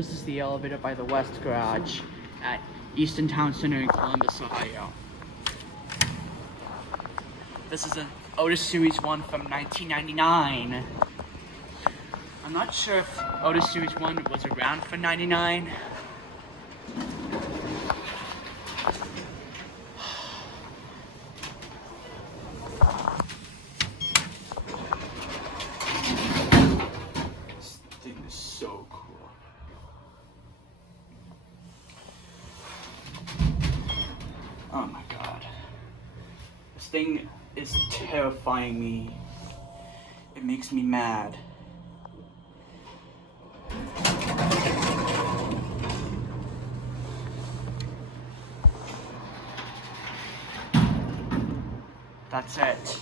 This is the elevator by the West Garage at Easton Town Center in Columbus, Ohio. This is an Otis Series 1 from 1999. I'm not sure if Otis Series 1 was around for 99. This thing is so cool. Oh my god. This thing is terrifying me. It makes me mad. That's it.